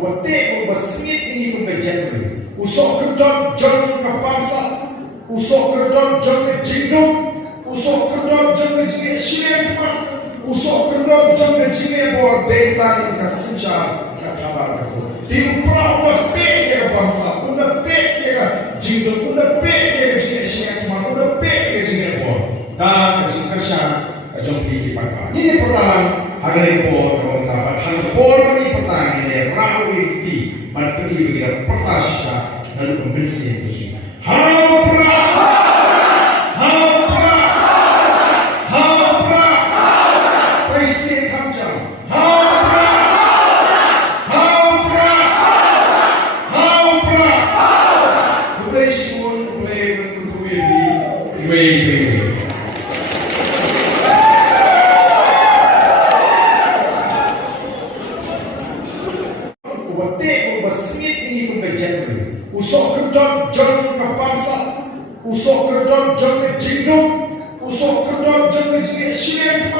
ubate ubasingit ini pembejet usok kedot jong kapasa usok kedot jong jingdong usok kedot jong jinge shirem usok kedot jong jinge bor betan kasincha kabar ko tiu pra ubate ke bangsa ubate ke jingdong ubate ke jinge shirem ubate ke jinge bor dan jinge sha jong pi pakar ini pertama agar impor orang tahu hal por ini petang ini rahu ini materi begitu pertasya lalu pembersih itu hapra saya sih kamjam hapra boleh syukur boleh berkumpul usok kedot jong kapasa usok kedot jong jingdong usok kedot jong jinge shirem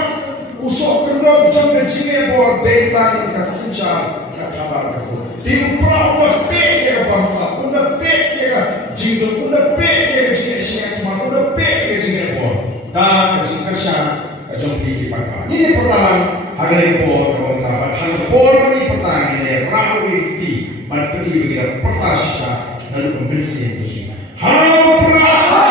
usok kedot jong jinge bor betan kasincha kabar ko tiu pra ubate ke bangsa ubate ke jingdong ubate ke jinge shirem ubate ke jinge bor dan jinge sha jong pi pakar ini pertama agar impor orang tahu hal por ini petang ini rahu ini materi begitu pertasya lalu pembersih itu hapra